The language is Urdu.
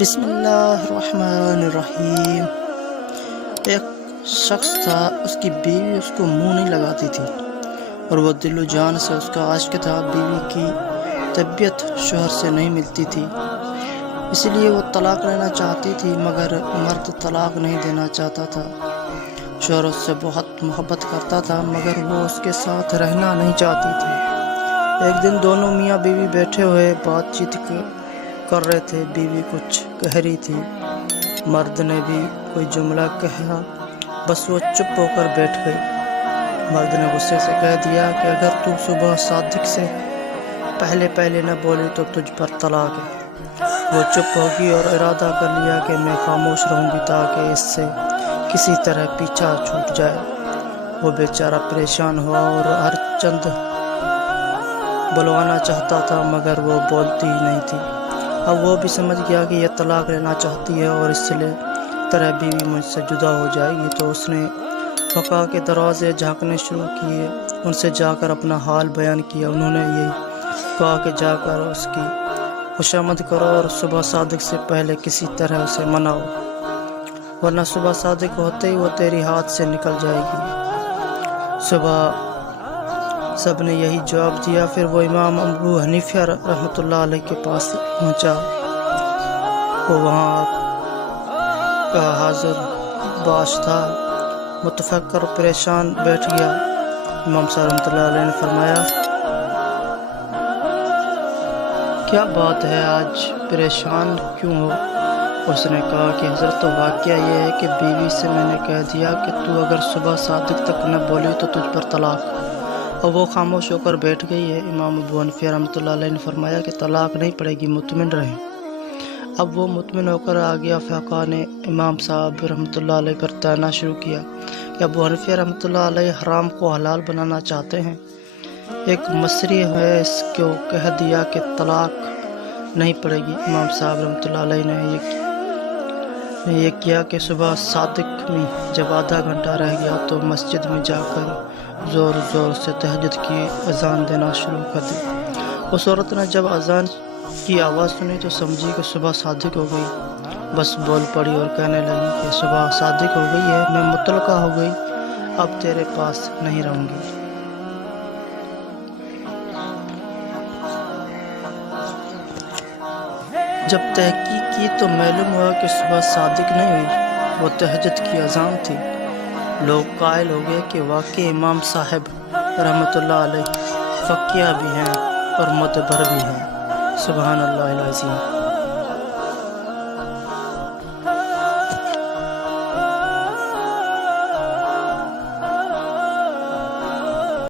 بسم اللہ الرحمن الرحیم۔ ایک شخص تھا، اس کی بیوی اس کو منہ نہیں لگاتی تھی اور وہ دل و جان سے اس کا عاشق تھا۔ بیوی کی طبیعت شوہر سے نہیں ملتی تھی، اس لیے وہ طلاق لینا چاہتی تھی، مگر مرد طلاق نہیں دینا چاہتا تھا۔ شوہر اس سے بہت محبت کرتا تھا، مگر وہ اس کے ساتھ رہنا نہیں چاہتی تھی۔ ایک دن دونوں میاں بیوی بیٹھے ہوئے بات چیت کر رہے تھے۔ بیوی کچھ کہہ رہی تھی، مرد نے بھی کوئی جملہ کہا، بس وہ چپ ہو کر بیٹھ گئی۔ مرد نے غصے سے کہہ دیا کہ اگر تو صبح صادق سے پہلے نہ بولی تو تجھ پر طلاق ہے۔ وہ چپ ہوگی اور ارادہ کر لیا کہ میں خاموش رہوں گی تاکہ اس سے کسی طرح پیچھا چھوٹ جائے۔ وہ بیچارہ پریشان ہوا اور ہر چند بلوانا چاہتا تھا، مگر وہ بولتی ہی نہیں تھی۔ اب وہ بھی سمجھ گیا کہ یہ طلاق لینا چاہتی ہے اور اس طرح بیوی مجھ سے جدا ہو جائے گی، تو اس نے فقہ کے دروازے جھانکنے شروع کیے۔ ان سے جا کر اپنا حال بیان کیا۔ انہوں نے یہی کہا کہ جا کر اس کی خوشامد کرو اور صبح صادق سے پہلے کسی طرح اسے مناؤ، ورنہ صبح صادق ہوتے ہی وہ تیری ہاتھ سے نکل جائے گی۔ صبح سب نے یہی جواب دیا۔ پھر وہ امام ابو حنیفہ رحمۃ اللہ علیہ کے پاس پہنچا۔ وہ وہاں کا حاضر باش تھا، متفکر اور پریشان بیٹھ گیا۔ امام صاحب رحمۃ اللہ علیہ نے فرمایا، کیا بات ہے، آج پریشان کیوں ہو؟ اس نے کہا کہ حضرت واقعہ یہ ہے کہ بیوی سے میں نے کہہ دیا کہ تو اگر صبح صادق تک نہ بولی تو تجھ پر طلاق، اور وہ خاموش ہو کر بیٹھ گئی ہے۔ امام ابو حنیفہ رحمۃ اللہ علیہ نے فرمایا کہ طلاق نہیں پڑے گی، مطمئن رہیں۔ اب وہ مطمئن ہو کر آ گیا۔ فقہ نے امام صاحب رحمۃ اللہ علیہ پر تانا شروع کیا کہ ابو حنیفہ رحمۃ اللہ علیہ حرام کو حلال بنانا چاہتے ہیں۔ ایک مصری ہے، اس کو کہہ دیا کہ طلاق نہیں پڑے گی۔ امام صاحب رحمۃ اللہ علیہ نے یہ کیا کہ صبح صادق میں جب آدھا گھنٹہ رہ گیا تو مسجد میں جا کر زور سے تہجد کی اذان دینا شروع کر دی۔ اس عورت نے جب اذان کی آواز سنی تو سمجھی کہ صبح صادق ہو گئی، بس بول پڑی اور کہنے لگی کہ صبح صادق ہو گئی ہے، میں مطلقہ ہو گئی، اب تیرے پاس نہیں رہوں گی۔ جب تحقیق کی تو معلوم ہوا کہ صبح صادق نہیں ہوئی، وہ تہجد کی اذان تھی۔ لوگ قائل ہو گئے کہ واقعی امام صاحب رحمۃ اللہ علیہ فقیہ بھی ہیں اور معتبر بھی ہیں۔ سبحان اللہ العظیم۔